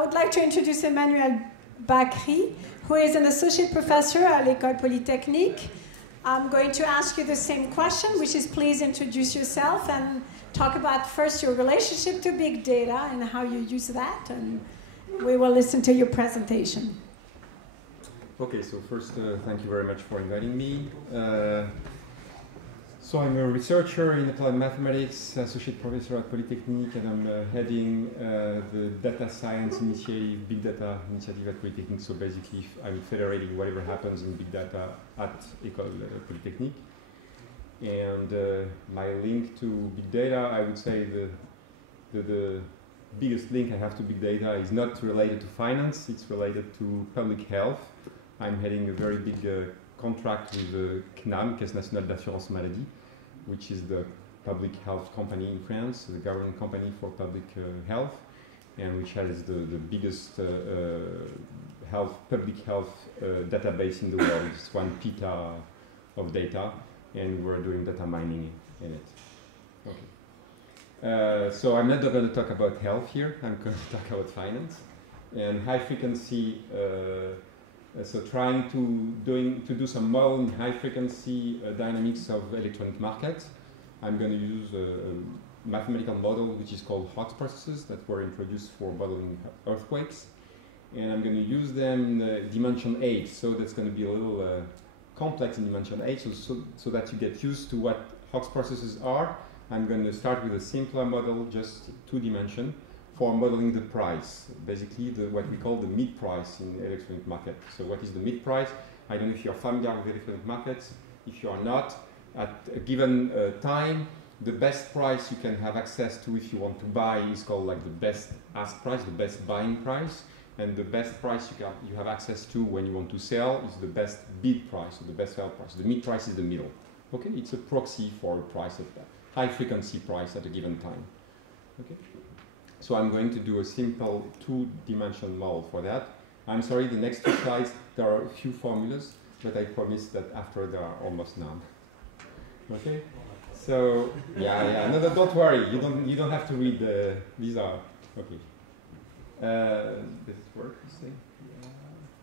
I would like to introduce Emmanuel Bacry, who is an associate professor at Ecole Polytechnique. I'm going to ask you the same question, which is please introduce yourself and talk about first your relationship to big data and how you use that, and we will listen to your presentation. Okay, so first, thank you very much for inviting me. So I'm a researcher in applied mathematics, associate professor at Polytechnique, and I'm heading the data science initiative, big data initiative at Polytechnique. So basically, I'm federating whatever happens in big data at Ecole Polytechnique. And my link to big data, I would say the biggest link I have to big data is not related to finance, it's related to public health. I'm heading a very big contract with the CNAM, Caisse Nationale d'Assurance Maladie, which is the public health company in France, the government company for public health, and which has the biggest public health database in the world. It's 1 peta of data, and we're doing data mining in it. Okay. So I'm not going to talk about health here, I'm going to talk about finance and high frequency. So trying to do some model in high frequency dynamics of electronic markets. I'm going to use a mathematical model which is called Hawkes processes that were introduced for modeling earthquakes, and I'm going to use them in dimension 8. So that's going to be a little complex in dimension 8, so that you get used to what Hawkes processes are. I'm going to start with a simpler model, just 2 dimension. For modeling the price, basically what we call the mid price in electronic market. So what is the mid price? I don't know if you're familiar with electronic markets. If you are not, at a given time, the best price you can have access to if you want to buy is called like the best ask price, the best buying price, and the best price you have access to when you want to sell is the best bid price or the best sell price. The mid price is the middle. Okay, it's a proxy for a price at that high frequency price at a given time. Okay. So I'm going to do a simple 2-dimensional model for that. I'm sorry, the next 2 slides, there are a few formulas, but I promise that after there are almost none. Okay? So, yeah, no, don't worry, you don't have to read these are, okay. Does it work, you say? Yeah,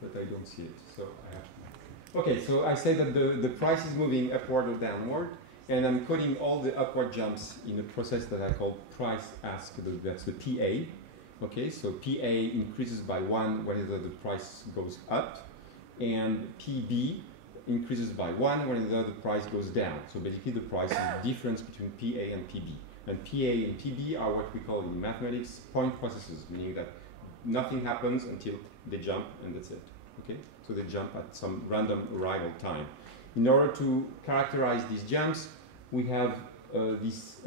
but I don't see it, so I have to. Okay, so I say that the price is moving upward or downward, and I'm coding all the upward jumps in a process that I call price ask, that's the PA. Okay, so PA increases by 1 whenever the price goes up, and PB increases by 1 whenever the price goes down. So basically the price is the difference between PA and PB. And PA and PB are what we call in mathematics point processes, meaning that nothing happens until they jump and that's it. Okay, so they jump at some random arrival time. In order to characterize these jumps, we have this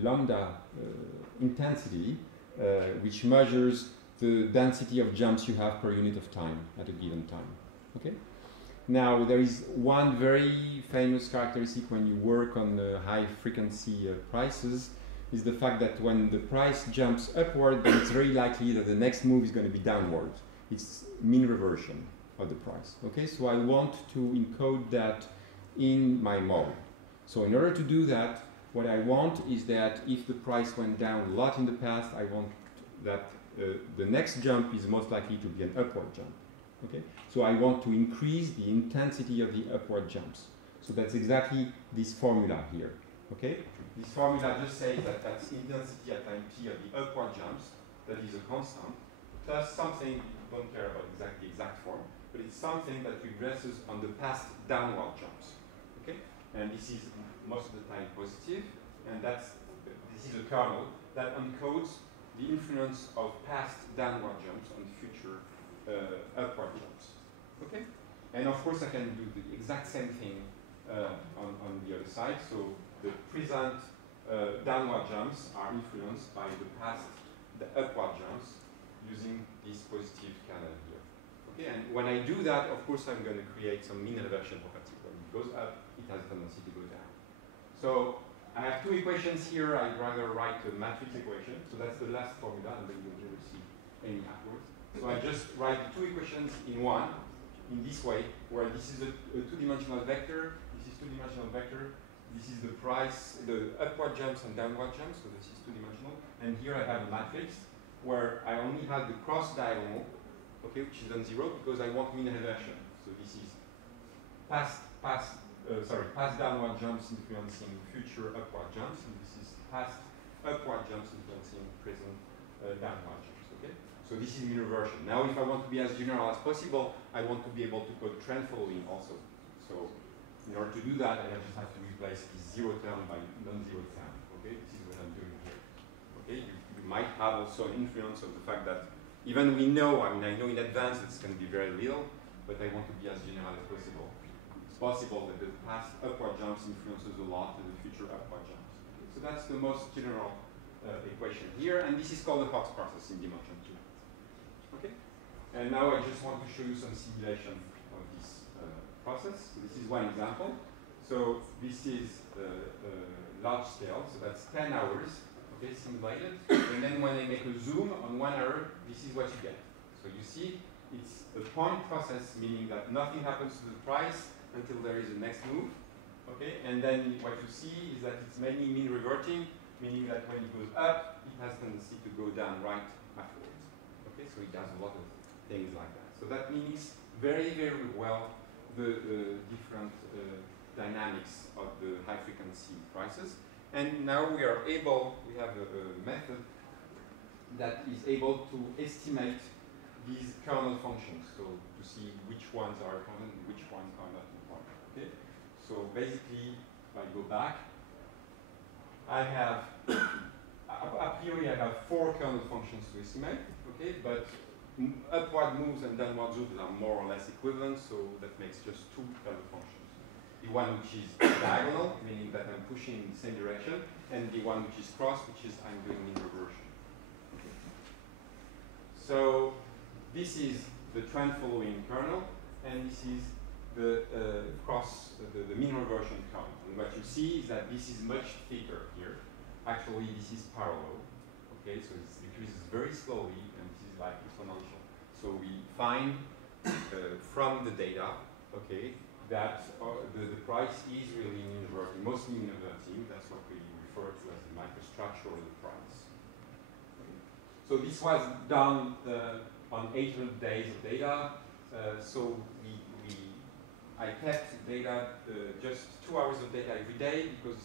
lambda intensity, which measures the density of jumps you have per unit of time at a given time. Okay. Now there is one very famous characteristic when you work on high frequency prices, is the fact that when the price jumps upward, then it's very likely that the next move is going to be downward. It's mean reversion of the price. Okay, so I want to encode that in my model. So in order to do that, what I want is that if the price went down a lot in the past, I want that the next jump is most likely to be an upward jump. Okay, so I want to increase the intensity of the upward jumps. So that's exactly this formula here. Okay, this formula just says that that's intensity at time t of the upward jumps, that is a constant, plus something, you don't care about the exact form, but it's something that regresses on the past downward jumps. Okay, and this is most of the time positive, and this is a kernel that encodes the influence of past downward jumps on future upward jumps. Okay, and of course I can do the exact same thing on the other side. So the present downward jumps are influenced by the past upward jumps using this positive kernel here. Okay, and when I do that, of course I'm going to create some mean reversion property. When it goes up, it has a tendency to go down. So I have 2 equations here. I'd rather write a matrix equation. So that's the last formula, and then you'll never see any afterwards. So I just write the 2 equations in one, in this way, where this is a 2-dimensional vector, this is 2-dimensional vector, this is the price, the upward jumps and downward jumps, so this is 2-dimensional, and here I have a matrix, where I only have the cross diagonal, okay, which is non-zero, because I want mean reversion. So this is past downward jumps influencing future upward jumps, and this is past upward jumps influencing present downward jumps. Okay, so this is mean reversion. Now, if I want to be as general as possible, I want to be able to code trend following also. So, in order to do that, I just have to replace this zero term by non-zero term. Okay, this is what I'm doing here. Okay, you might have also an influence of the fact that even we know, I know in advance it's going to be very little, but I want to be as general as possible. It's possible that the past upward jumps influences a lot to the future upward jumps. Okay, so that's the most general equation here, and this is called the Hawkes process in dimension 2. Okay, and now I just want to show you some simulation of this process. So this is one example. So this is large scale, so that's 10 hours. Okay, simulated, and then when I make a zoom on 1 hour, this is what you get. So you see, it's a point process, meaning that nothing happens to the price until there is a next move. Okay, and then what you see is that it's mainly mean reverting, meaning that when it goes up, it has tendency to go down right afterwards. Okay, so it does a lot of things like that. So that means very, very well the different dynamics of the high frequency prices. And now we have a method that is able to estimate these kernel functions, so to see which ones are important and which ones are not important. Okay? So basically, if I go back, I have, a priori I have 4 kernel functions to estimate, okay? But upward moves and downward moves are more or less equivalent, so that makes just 2 kernel functions. The one which is diagonal, meaning that I'm pushing in the same direction, and the one which is cross, which is I'm doing mean reversion. Okay. So this is the trend following kernel, and this is the the mean reversion kernel. And what you see is that this is much thicker here. Actually, this is parallel. Okay, so it decreases very slowly, and this is like exponential. So we find from the data, okay, that the price is really mean reverting, mostly mean reverting. That's what we refer to as the microstructure of the price. Okay. So this was done on 800 days of data. So I kept data, just 2 hours of data every day, because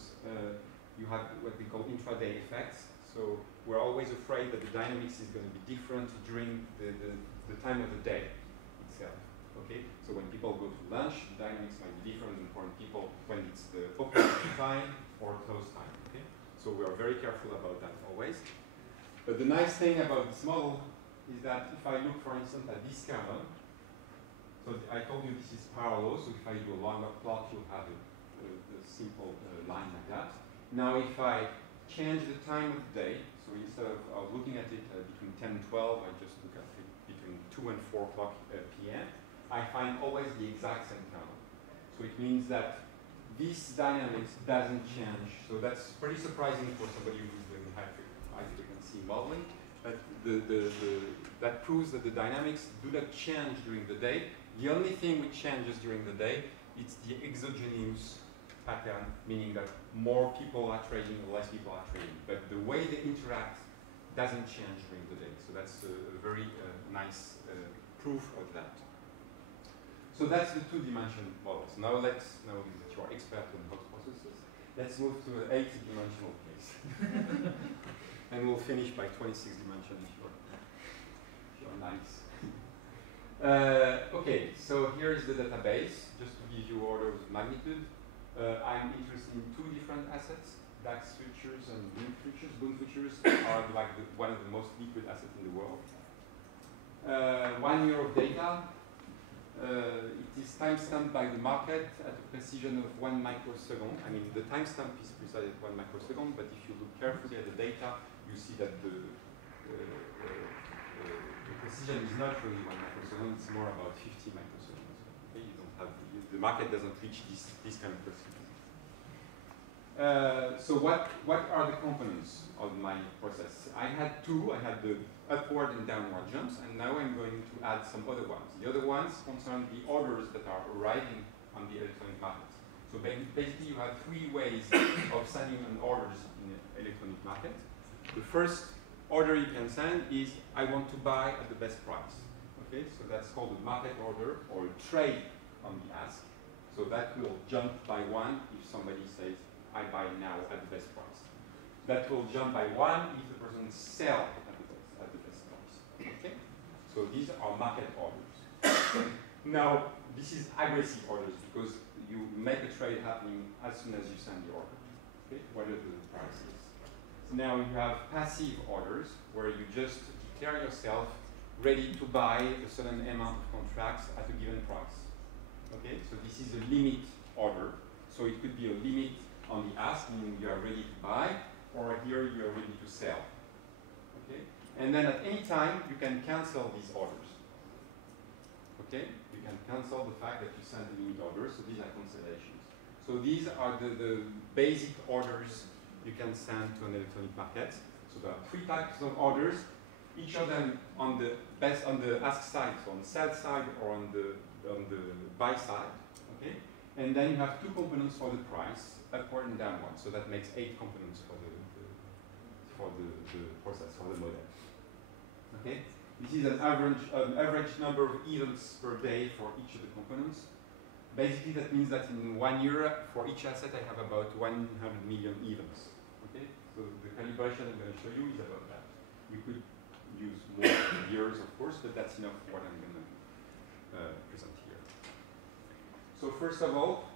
you have what we call intraday effects. So we're always afraid that the dynamics is going to be different during the time of the day itself. Okay, so when people go to lunch, the dynamics might be different than for people when it's the open time or close time. Okay, so we are very careful about that always. But the nice thing about this model is that if I look, for instance, at this kernel, so I told you this is parallel. So if I do a longer plot, you'll have a simple line like that. Now, if I change the time of the day, so instead of looking at it between 10 and 12, I just look at it between 2 and 4 o'clock p.m. I find always the exact same kernel. So it means that this dynamics doesn't change. So that's pretty surprising for somebody who's doing high frequency modeling. But that proves that the dynamics do not change during the day. The only thing which changes during the day is the exogenous pattern, meaning that more people are trading or less people are trading. But the way they interact doesn't change during the day. So that's a very nice proof of that. So that's the 2-dimensional models. Now that you are expert on Hawkes processes, let's move to an 8-dimensional case. And we'll finish by 26 dimensions if you're nice. Okay, so here is the database, just to give you order of magnitude. I'm interested in 2 different assets, DAX futures and Bund futures. Bund futures are like one of the most liquid assets in the world. 1 year of data. It is timestamped by the market at a precision of 1 microsecond. I mean, the timestamp is precise at 1 microsecond, but if you look carefully at the data, you see that the precision is not really 1 microsecond, it's more about 50 microseconds. Okay? You don't have, the market doesn't reach this kind of precision. So what are the components of my process? I had 2. I had the upward and downward jumps, and now I'm going to add some other ones. The other ones concern the orders that are arriving on the electronic market. So basically, you have 3 ways of sending an orders in the electronic market. The first order you can send is I want to buy at the best price. Okay, so that's called a market order or a trade on the ask. So that will jump by 1 if somebody says I buy now at the best price. That will jump by 1 if the person sells at the best price. Okay, so these are market orders. Now this is aggressive orders because you make a trade happening as soon as you send the order. Okay, whatever the price is. So now you have passive orders where you just declare yourself ready to buy a certain amount of contracts at a given price. Okay, so this is a limit order. So it could be a limit on the ask, meaning you are ready to buy, or here you are ready to sell. Okay, and then at any time you can cancel these orders. Okay, you can cancel the fact that you send a limit order. So these are cancellations. So these are the basic orders you can send to an electronic market. So there are 3 types of orders, each of them on the ask side, so on the sell side or on the buy side. Okay, and then you have 2 components for the price, upward and downward. So that makes 8 components for the process, for the model. Okay, this is an average number of events per day for each of the components. Basically, that means that in 1 year, for each asset, I have about 100 million events. Okay, so the calibration I'm going to show you is about that. We could use more years, of course, but that's enough for what I'm going to present here. So first of all,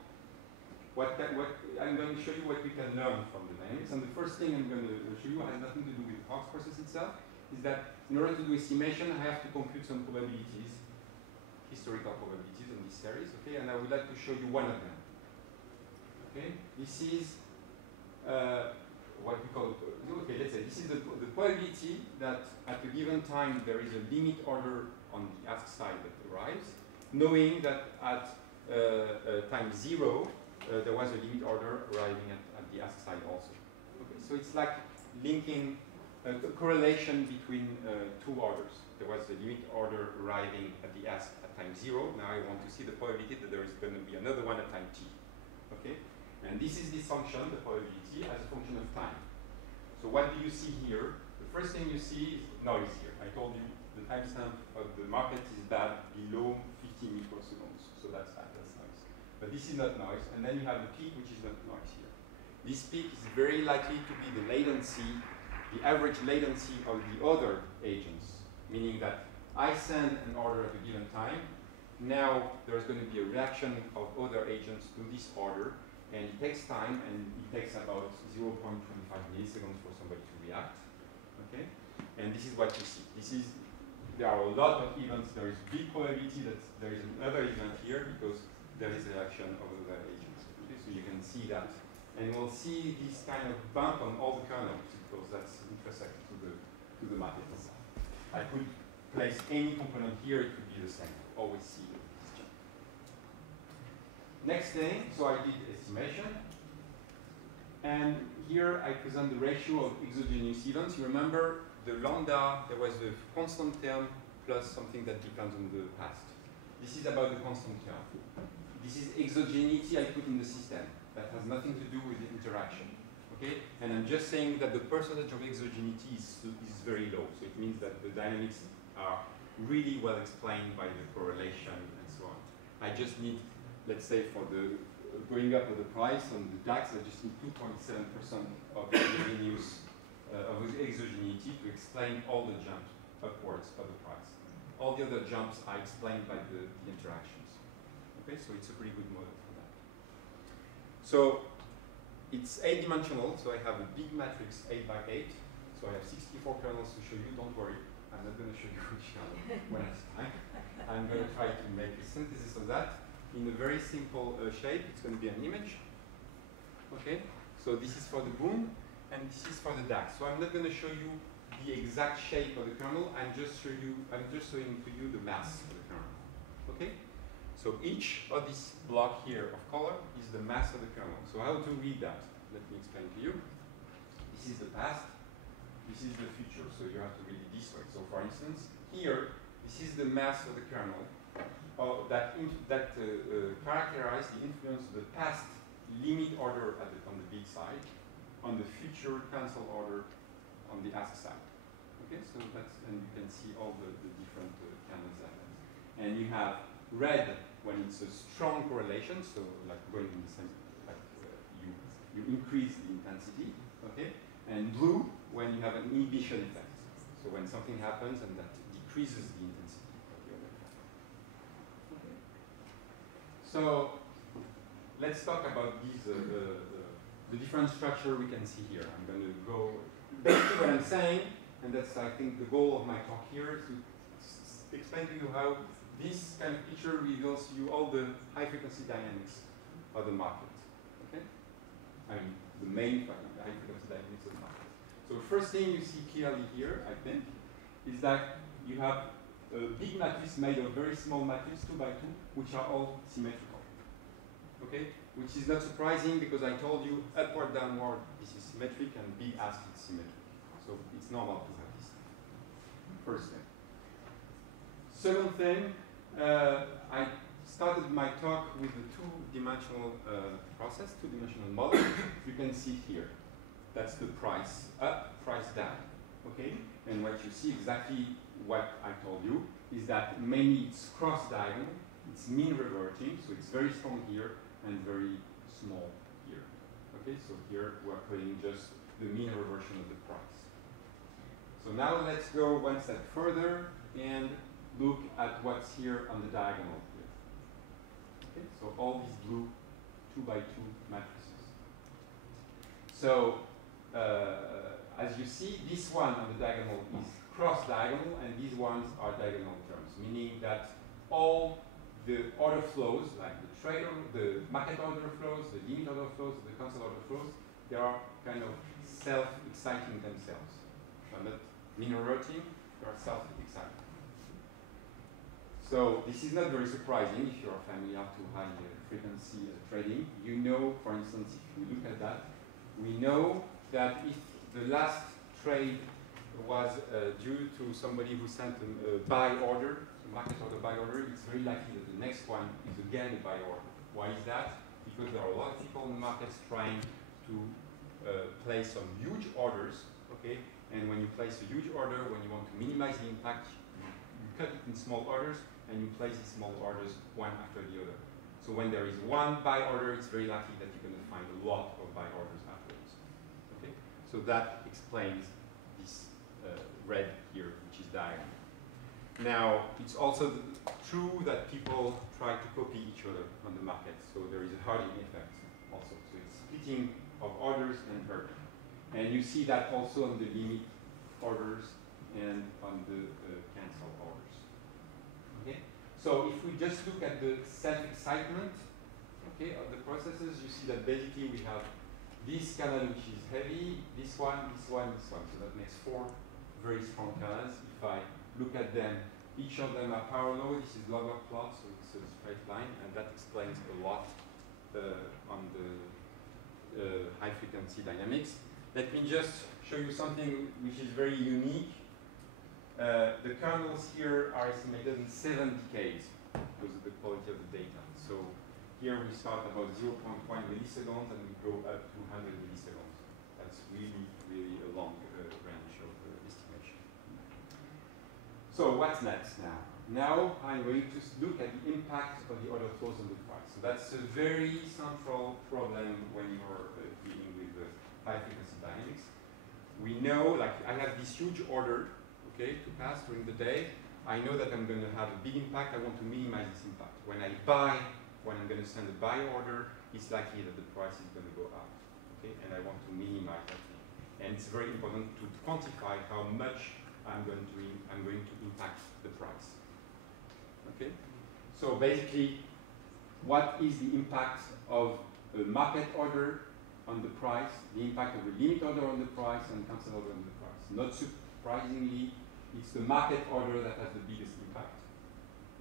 what I'm going to show you what we can learn from the dynamics. And the first thing I'm going to show you has nothing to do with the Hawkes process itself, is that in order to do estimation, I have to compute some probabilities, historical probabilities on this series, okay, and I would like to show you one of them. Okay, this is what we call, okay, let's say this is the probability that at a given time there is a limit order on the ask side that arrives, knowing that at time 0 there was a limit order arriving at the ask side also. Okay, so it's like linking a correlation between 2 orders. There was a limit order arriving at the ask at time 0. Now I want to see the probability that there is going to be another one at time t. Okay? And this is this function, the probability, as a function of time. So what do you see here? The first thing you see is noise here. I told you the timestamp of the market is bad below 50 microseconds. So that's bad, that's noise. But this is not noise. And then you have a peak, which is not noise here. This peak is very likely to be the latency, the average latency of the other agents. Meaning that I send an order at a given time. Now there's going to be a reaction of other agents to this order, and it takes time, and it takes about 0.25 milliseconds for somebody to react. Okay, and this is what you see. There are a lot of events. There is big probability that there is another event here because there is a reaction of other agents. Okay, so you can see that, and we'll see this kind of bump on all the kernels because that's intersect to the market itself. I could place any component here, it could be the same. Always see this jump. Next thing, so I did estimation. And here I present the ratio of exogenous events. You remember the lambda, there was a constant term plus something that depends on the past. This is about the constant term. This is exogeneity I put in the system. That has nothing to do with the interaction. Okay? And I'm just saying that the percentage of exogeneity is very low. So it means that the dynamics are really well explained by the correlation and so on. I just need, let's say, for the going up of the price on the DAX, I just need 2.7% of the exogeneity to explain all the jumps upwards of the price. All the other jumps are explained by the interactions. Okay, so it's a pretty good model for that. So it's 8-dimensional, so I have a big matrix 8 by 8. So I have 64 kernels to show you. Don't worry, I'm not going to show you which kernel when I have time. I'm going to try to make a synthesis of that in a very simple shape. It's going to be an image. Okay, so this is for the boom, and this is for the DAX. So I'm not going to show you the exact shape of the kernel. I'm just showing to you the mass of the kernel. Okay. So each of this block here of color is the mass of the kernel. So how to read that? Let me explain to you. This is the past. This is the future. So you have to read it this way. So for instance, here, this is the mass of the kernel that characterize the influence of the past limit order on the bit side, on the future cancel order on the ask side. Okay, so that's, and you can see all the different kernels items. And you have red when it's a strong correlation, so like going in the same, like you increase the intensity, okay? And blue when you have an inhibition effect. So when something happens and that decreases the intensity of the other effect. Okay. So let's talk about these, the different structure we can see here. I'm going to go back to what I'm saying, and that's, I think, the goal of my talk here, to explain to you how this kind of picture reveals to you all the high-frequency dynamics of the market. Okay? I mean, the main high-frequency dynamics of the market. So the first thing you see clearly here, I think, is that you have a big matrix made of very small matrices, 2 by 2, which are all symmetrical. Okay? Which is not surprising because I told you upward, downward, this is symmetric, and big ask is symmetric. So it's normal to have this. First thing. Second thing, I started my talk with the two-dimensional process, two-dimensional model. You can see here. That's the price up, price down. Okay? And what you see exactly what I told you is that mainly it's cross-diagonal, it's mean reverting, so it's very strong here and very small here. Okay, so here we're putting just the mean reversion of the price. So now let's go one step further and look at what's here on the diagonal here. Okay, so all these blue 2 by 2 matrices. So as you see, this one on the diagonal is cross-diagonal, and these ones are diagonal terms, meaning that all the order flows, like the market order flows, the limit order flows, the constant order flows, they are kind of self-exciting themselves. They're not mean reverting, they are self-exciting. So this is not very surprising if you are familiar to high frequency trading. You know, for instance, if we look at that, we know that if the last trade was due to somebody who sent a buy order, a market order buy order, it's very likely that the next one is again a buy order. Why is that? Because there are a lot of people in the markets trying to place some huge orders, okay? And when you place a huge order, when you want to minimize the impact, you cut it in small orders, and you place these small orders one after the other. So when there is one buy order, it's very likely that you're going to find a lot of buy orders afterwards. Okay? So that explains this red here, which is diagonal. Now, it's also true that people try to copy each other on the market. So there is a herding effect also. So it's splitting of orders and herding. And you see that also on the limit orders and on the cancel orders. Okay? So if we just look at the self-excitement, okay, of the processes, you see that basically we have this kernel which is heavy, this one, this one, this one. So that makes 4 very strong kernels. If I look at them, each of them are parallel. This is log plot, so it's a straight line, and that explains a lot on the high-frequency dynamics. Let me just show you something which is very unique. The kernels here are estimated in 7 decades because of the quality of the data. So here we start about 0.1 milliseconds and we go up to 100 milliseconds. That's really, really a long range of estimation. So what's next now? Now I'm going to look at the impact of the order flows on the price. So that's a very central problem when you're dealing with high-frequency dynamics. We know, like, I have this huge order, okay, to pass during the day. I know that I'm going to have a big impact. I want to minimize this impact. When I buy, when I'm going to send a buy order, it's likely that the price is going to go up, okay, and I want to minimize that thing. And it's very important to quantify how much I'm going to impact the price. Okay? So basically, what is the impact of a market order on the price, the impact of a limit order on the price, and cancel order on the price? Not surprisingly, it's the market order that has the biggest impact,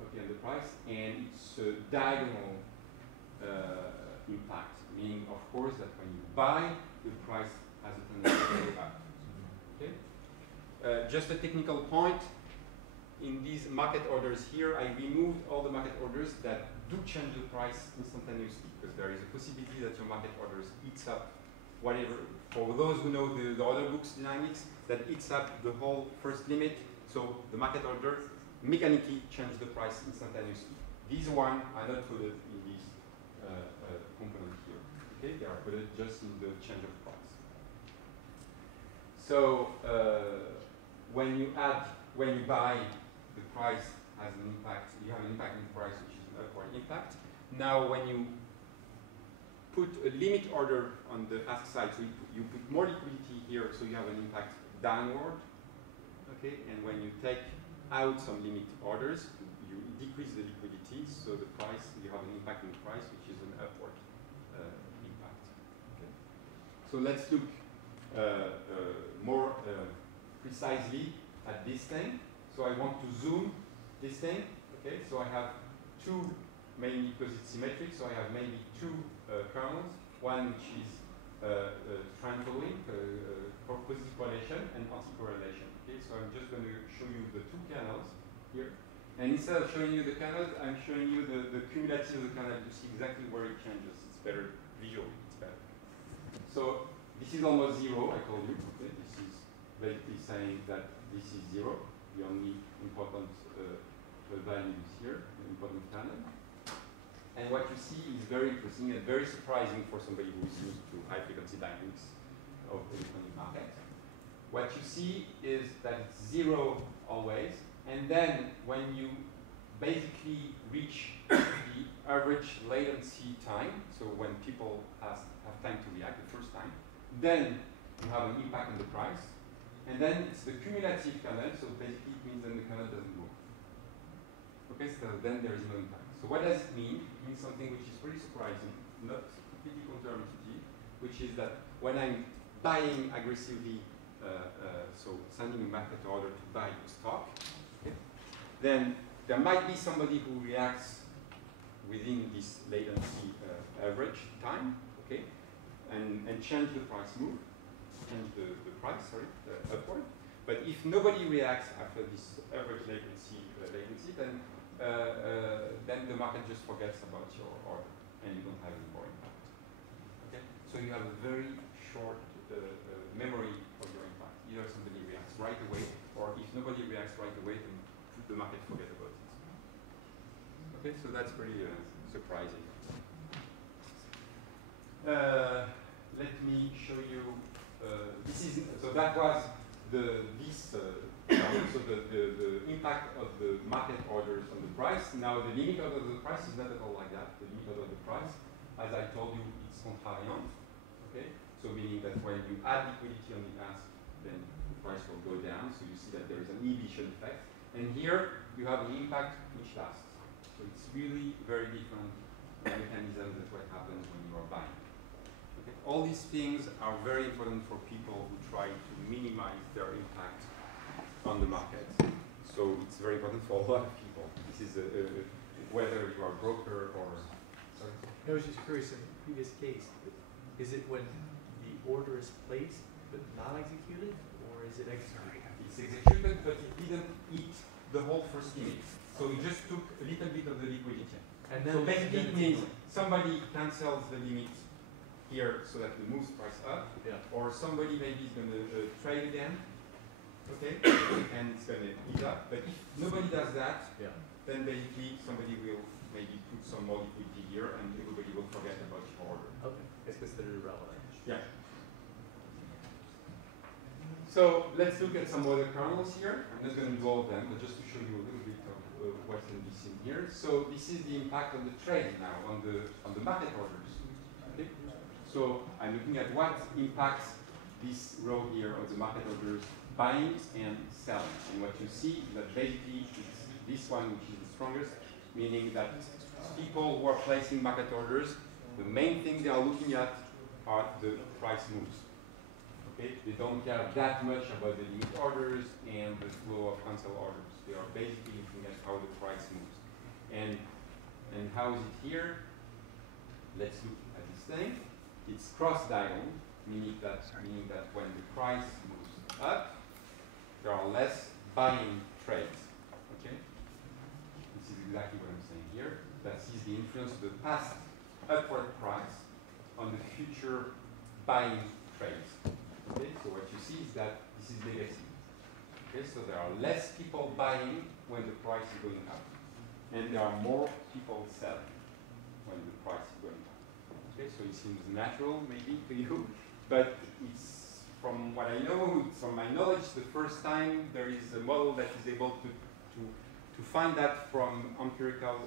okay, on the price, and it's a diagonal impact, meaning, of course, that when you buy, the price has a tendency to go up. Okay? Just a technical point. In these market orders here, I removed all the market orders that do change the price instantaneously, because there is a possibility that your market orders eats up whatever, for those who know the order books dynamics, that eats up the whole first limit. So the market order mechanically changes the price instantaneously. These one are not coded in this component here. Okay, they are coded just in the change of price. So when you buy, the price has an impact. You have an impact in the price, which is an upward impact. Now, when you put a limit order on the ask side, so you put more liquidity here, so you have an impact downward. Okay, and when you take out some limit orders, you decrease the liquidity, so the price, you have an impact in the price, which is an upward impact. Okay. So let's look more precisely at this thing. So I want to zoom this thing. Okay, so I have two, mainly because it's symmetric, so I have maybe two kernels, one which is trend-following, positive correlation, and anti-correlation. Okay, so I'm just going to show you the two kernels here. And instead of showing you the kernels, I'm showing you the cumulative of the kernel to see exactly where it changes. It's better visually, it's better. So this is almost zero, I told you. Okay, this is basically saying that this is zero. The only important value is here, the important kernel. And what you see is very interesting and very surprising for somebody who is used to high frequency dynamics of electronic market. What you see is that it's zero always, and then when you basically reach the average latency time, so when people have time to react the first time, then you have an impact on the price, and then it's the cumulative kernel, so basically it means that the kernel doesn't move. Okay, so then there is no impact. So what does it mean? It means something which is pretty surprising, not completely counterintuitive, which is that when I'm buying aggressively, so sending a market order to buy a stock, okay, then there might be somebody who reacts within this latency average time, okay, and change the price move, change the price, sorry, upward. But if nobody reacts after this average latency, then the market just forgets about your order, and you don't have any more impact. Okay, so you have a very short memory of your impact. Either somebody reacts right away, or if nobody reacts right away, then the market forgets about it. Okay, so that's pretty surprising. Let me show you. So that was the impact of the market orders on the price. Now the limit order of the price is not at all like that. The limit order of the price, as I told you, it's contrariant. Okay, so meaning that when you add liquidity on the ask, then the price will go down. So you see that there is an inhibition effect. And here you have an impact which lasts. So it's really very different mechanism than what happens when you are buying. Okay. All these things are very important for people who try to minimize their impact on the market. So it's very important for a lot of people. This is whether you are a broker or... Sorry? I was just curious, in the previous case, is it when the order is placed but not executed, or is it executed? It's executed, but it didn't eat the whole first limit. So it just took a little bit of the liquidity. And then so basically it means somebody cancels the limit here so that it moves price up, or somebody maybe is going to trade again, okay, and it's going to eat up. But if nobody does that, then basically somebody will maybe put some more liquidity here, and everybody will forget about your order. Okay, it's considered irrelevant. Yeah. So let's look at some other kernels here. I'm not going to do all of them, but just to show you a little bit of what's in this in here. So this is the impact on the trade now, on the market orders. Okay. So I'm looking at what impacts this row here of the market orders buying and selling. And what you see is that basically it's this one which is the strongest, meaning that people who are placing market orders, the main thing they are looking at are the price moves. Okay? They don't care that much about the limit orders and the flow of cancel orders. They are basically looking at how the price moves. And how is it here? Let's look at this thing. It's cross-diagonal, meaning that when the price moves up, there are less buying trades. Okay? This is exactly what I'm saying here. That is the influence of the past upward price on the future buying trades. Okay, so what you see is that this is legacy. Okay, so there are less people buying when the price is going up, and there are more people selling when the price is going up. Okay, so it seems natural maybe to you, but it's, from what I know, from my knowledge, the first time there is a model that is able to find that from empirical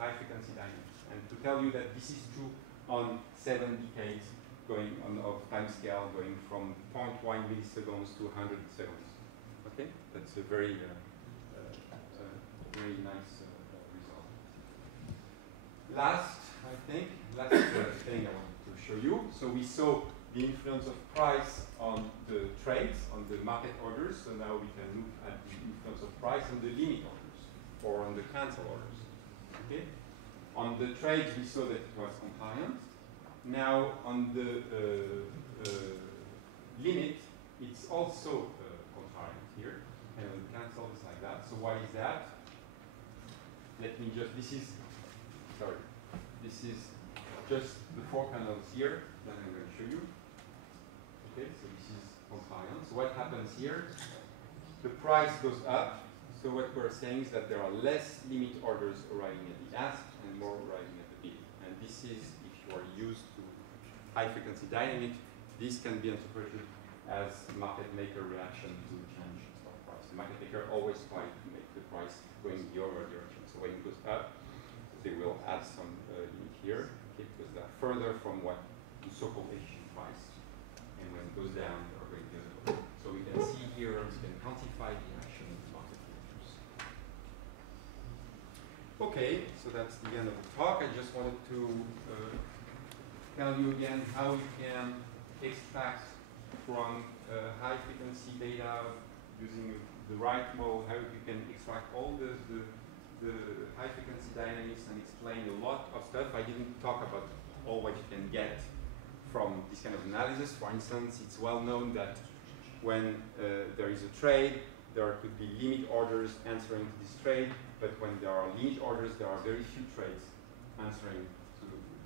high-frequency dynamics, and to tell you that this is true on 7 decades going on of time scale, going from 0.1 milliseconds to 100 seconds. Okay, that's a very, very nice result. Last thing I wanted to show you. So we saw the influence of price on the trades, on the market orders. So now we can look at the influence of price on the limit orders, or on the cancel orders. Okay. On the trades, we saw that it was compliant. Now on the limit, it's also compliant here, and on the cancel it's like that. So why is that? Let me just, this is just the 4 panels here that I'm going to show you. Okay, so this is compliant. So what happens here? The price goes up. So what we're saying is that there are less limit orders arriving at the ask and more arriving at the bid. And this is, if you are used to high-frequency dynamics, this can be interpreted as market maker reaction to change stock price. The market maker always tries to make the price going the other direction. So when it goes up, they will add some limit here, okay, because they're further from what the so-called efficient price. And when it goes down, they're going the other way. So we can see here, we can quantify the action of the market makers. Okay, so that's the end of the talk. I just wanted to tell you again how you can extract from high-frequency data using the right model, how you can extract all the high-frequency dynamics and explain a lot of stuff. I didn't talk about all what you can get from this kind of analysis. For instance, it's well known that when there is a trade, there could be limit orders answering to this trade, but when there are limit orders, there are very few trades answering to these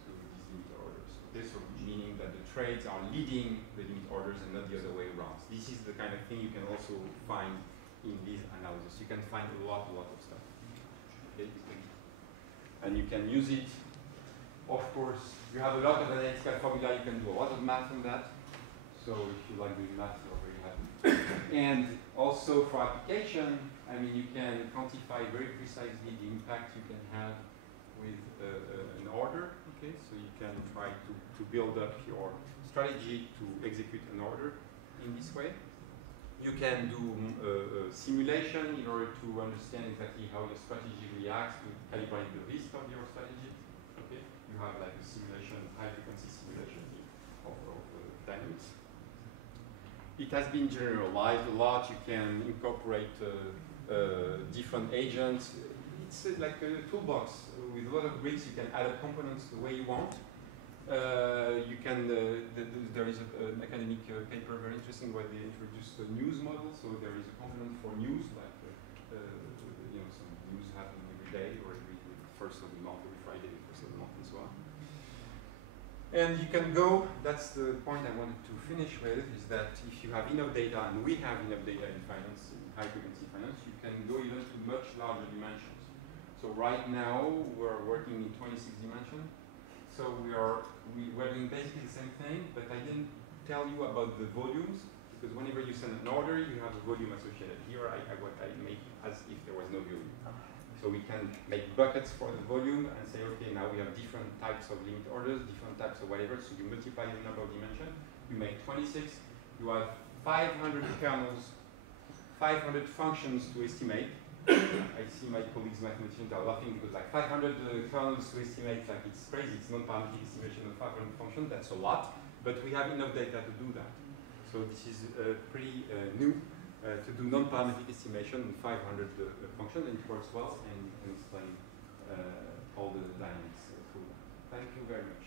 limit orders. Okay, so meaning that the trades are leading the limit orders and not the other way around. This is the kind of thing you can also find in this analysis. You can find a lot of stuff. Okay? And you can use it, of course. You have a lot of analytical formula, you can do a lot of math on that. So if you like doing math, you're very happy. And also for application, I mean, you can quantify very precisely the impact you can have with an order. Okay, so you can try to build up your strategy to execute an order in this way. You can do simulation in order to understand exactly how your strategy reacts to calibrate the risk of your strategy. Okay, you have like a simulation, high-frequency simulation of dynamics. It has been generalized a lot. You can incorporate different agents. It's like a toolbox with a lot of bricks. You can add up components the way you want. You can. There is an academic paper very interesting where they introduced a news model. So there is a component for news, like you know, some news happening every day or every first of the month, every Friday, first of the month, and so on. And you can go. That's the point I wanted to finish with. Is that if you have enough data, and we have enough data in finance, in high-frequency finance, you can go even to much larger dimensions. So right now we're working in 26 dimensions. So we're doing basically the same thing, but I didn't tell you about the volumes, because whenever you send an order, you have a volume associated. Here I make it as if there was no volume. So we can make buckets for the volume and say, okay, now we have different types of limit orders, different types of whatever, so you multiply the number of dimensions, you make 26, you have 500 kernels, 500 functions to estimate. I see my colleagues mathematicians are laughing because like 500 kernels to estimate, like it's crazy, it's non-parametric estimation of 500 functions, that's a lot, but we have enough data to do that. So this is pretty new to do non-parametric estimation in 500 functions, and it works well, and you can explain all the dynamics through that. Thank you very much.